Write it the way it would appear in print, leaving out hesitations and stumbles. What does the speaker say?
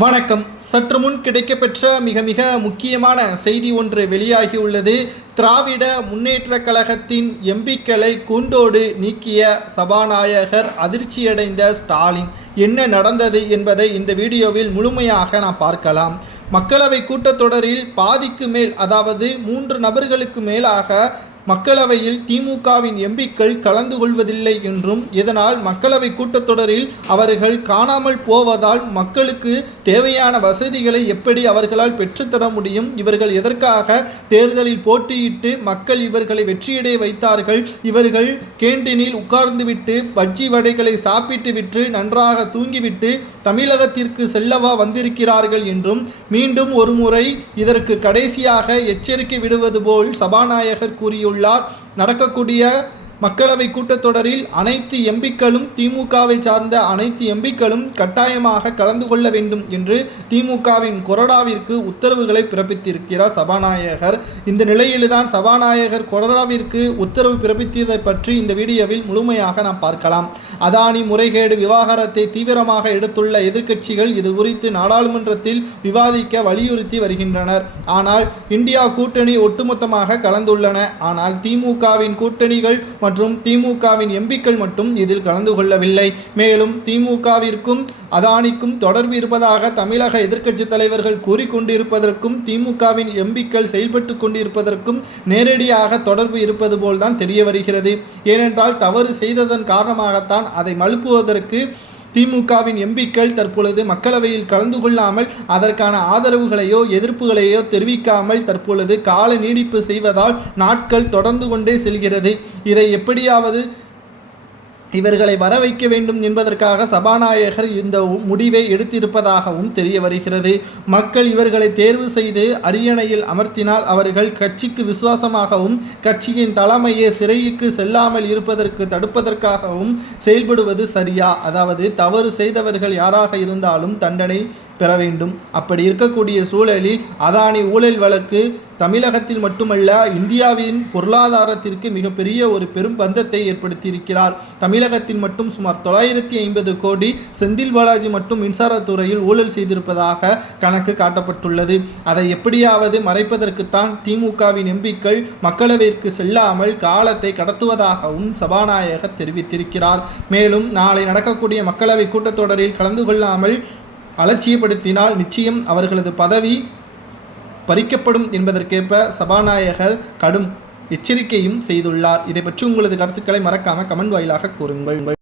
வணக்கம். சற்று முன் கிடைக்கப்பெற்ற மிக முக்கியமான செய்தி ஒன்று வெளியாகியுள்ளது. திராவிட முன்னேற்றக் கழகத்தின் எம்பிக்களை கூண்டோடு நீக்கிய சபாநாயகர் அதிர்ச்சியடைந்த ஸ்டாலின். என்ன நடந்தது என்பதை இந்த வீடியோவில் முழுமையாக நாம் பார்க்கலாம். மக்களவை கூட்டத்தொடரில் பாதிக்கு மேல், அதாவது 3 நபர்களுக்கு மேலாக மக்களவையில் திமுகவின் எம்பிக்கள் கலந்து கொள்வதில்லை என்றும், இதனால் மக்களவை கூட்டத்தொடரில் அவர்கள் காணாமல் போவதால் மக்களுக்கு தேவையான வசதிகளை எப்படி அவர்களால் பெற்றுத்தர முடியும், இவர்கள் எதற்காக தேர்தலில் போட்டியிட்டு மக்கள் இவர்களை வெற்றியடைய வைத்தார்கள், இவர்கள் கேண்டீனில் உட்கார்ந்துவிட்டு பஜ்ஜி வடைகளை சாப்பிட்டு விட்டு நன்றாக தூங்கிவிட்டு தமிழகத்திற்கு செல்லவா வந்திருக்கிறார்கள் என்றும் மீண்டும் ஒருமுறை இதற்கு கடைசியாக எச்சரிக்கை விடுவது போல் சபாநாயகர் கூறியுள்ளார். நடக்கக்கூடிய மக்களவை கூட்டத்தொடரில் அனைத்து எம்பிக்களும், திமுகவை சார்ந்த அனைத்து எம்பிக்களும் கட்டாயமாக கலந்து கொள்ள வேண்டும் என்று திமுகவின் கொறடாவிற்கு உத்தரவுகளை பிறப்பித்திருக்கிறார் சபாநாயகர். இந்த நிலையில்தான் சபாநாயகர் கொறடாவிற்கு உத்தரவு பிறப்பித்ததை பற்றி இந்த வீடியோவில் முழுமையாக நாம் பார்க்கலாம். அதானி முறைகேடு விவகாரத்தை தீவிரமாக எடுத்துள்ள எதிர்க்கட்சிகள் இது குறித்து நாடாளுமன்றத்தில் விவாதிக்க வலியுறுத்தி வருகின்றனர். ஆனால் இந்தியா கூட்டணி ஒட்டுமொத்தமாக கலந்துள்ளன. ஆனால் திமுகவின் கூட்டணிகள் மற்றும் திமுகவின் எம்பிக்கள் மட்டும் இதில் கலந்து கொள்ளவில்லை. மேலும் திமுகவிற்கும் அதானிக்கும் தொடர்பு இருப்பதாக தமிழக எதிர்க்கட்சி தலைவர்கள் கூறிக்கொண்டிருப்பதற்கும் திமுகவின் எம்பிக்கள் செயல்பட்டு கொண்டிருப்பதற்கும் நேரடியாக தொடர்பு இருப்பது போல்தான் தெரிய வருகிறது. ஏனென்றால் தவறு செய்ததன் காரணமாகத்தான் அதை மழுப்புவதற்கு திமுகவின் எம்பிக்கள் தற்பொழுது மக்களவையில் கலந்து கொள்ளாமல் அதற்கான ஆதரவுகளையோ எதிர்ப்புகளையோ தெரிவிக்காமல் தற்பொழுது கால நீடிப்பு செய்வதால் நாட்கள் தொடர்ந்து கொண்டே செல்கிறது. இதை எப்படியாவது இவர்களை வர வைக்க வேண்டும் என்பதற்காக சபாநாயகர் இந்த முடிவை எடுத்திருப்பதாகவும் தெரிய வருகிறது. மக்கள் இவர்களை தேர்வு செய்து அரியணையில் அமர்த்தினால் அவர்கள் கட்சிக்கு விசுவாசமாகவும் கட்சியின் தலைமையை சிறைக்கு செல்லாமல் இருப்பதற்கு தடுப்பதற்காகவும் செயல்படுவது சரியா? அதாவது தவறு செய்தவர்கள் யாராக இருந்தாலும் தண்டனை பெற வேண்டும். அப்படி இருக்கக்கூடிய சூழலில் அதானி ஊழல் வழக்கு தமிழகத்தில் மட்டுமல்ல, இந்தியாவின் பொருளாதாரத்திற்கு மிகப்பெரிய ஒரு பெரும் பந்தத்தை ஏற்படுத்தியிருக்கிறார். தமிழகத்தில் மட்டும் சுமார் 950 கோடி செந்தில் பாலாஜி மட்டும் மின்சாரத்துறையில் ஊழல் செய்திருப்பதாக கணக்கு காட்டப்பட்டுள்ளது. அதை எப்படியாவது மறைப்பதற்குத்தான் திமுகவின் எம்பிக்கள் மக்களவைக்கு செல்லாமல் காலத்தை கடத்துவதாகவும் சபாநாயகர் தெரிவித்திருக்கிறார். மேலும் நாளை நடக்கக்கூடிய மக்களவை கூட்டத்தொடரில் கலந்து கொள்ளாமல் அலட்சியப்படுத்தினால் நிச்சயம் அவர்களது பதவி பறிக்கப்படும் என்பதற்கேற்ப சபாநாயகர் கடும் எச்சரிக்கையும் செய்துள்ளார். இதை பற்றி உங்களது கருத்துக்களை மறக்காம கமெண்ட் வாயிலாக கூறுங்கள்.